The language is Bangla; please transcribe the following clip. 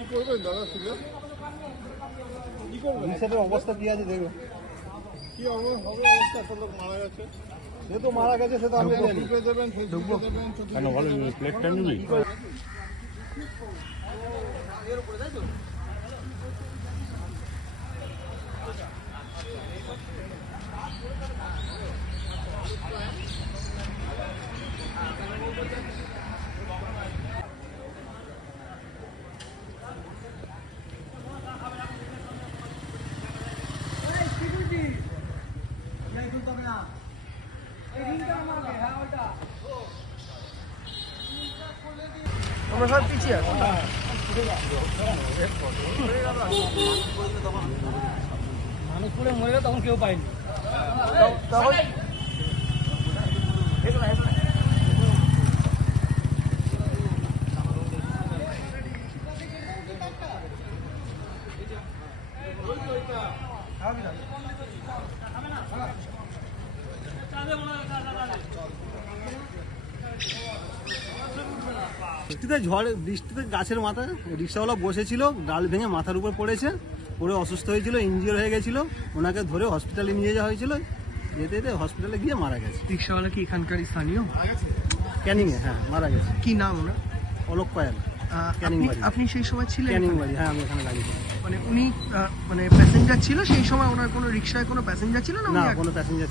কি করবেন দাদা শুনে? কি করবেন? রিক্সাটার অবস্থা কি আছে দেখবেন। কি হবে অবস্থা? একটা লোক মারা গেছে। সে তো মারা গেছে, সে তো আমি জানি। ঢুকে দেবেন, ঢুকবো দেবেন, কেন বলো, প্লেটটা নিবি? আমরা সব পিছিয়ে আছি। মানুষ পুরো মরে গেল, তখন কেউ পায়নি। তখন বৃষ্টিতে গাছের মাথায় রিক্সাওয়ালা বসেছিল, ডাল ভেঙে মাথার উপর পড়েছে, পড়ে অসুস্থ হয়েছিল, ইনজিওর হয়ে গেছিল। ওনাকে ধরে হসপিটালে নিয়ে যাওয়া হয়েছিল, যেতে যেতে হসপিটালে গিয়ে মারা গেছে। রিক্সাওয়ালা কি এখানকার স্থানীয়? ক্যানিংয়ে, হ্যাঁ মারা গেছে। কি নাম ওনার? অলোক পায়াল, ক্যানিং বাড়ি। আপনি সেই সময় ছিলেন? ক্যানিং বাড়ি, হ্যাঁ আমি এখানে গাড়ি করি। মানে উনি মানে প্যাসেঞ্জার ছিল সেই সময়? ওনার কোনো রিক্সায় কোনো প্যাসেঞ্জার ছিল না? না, কোনো প্যাসেঞ্জার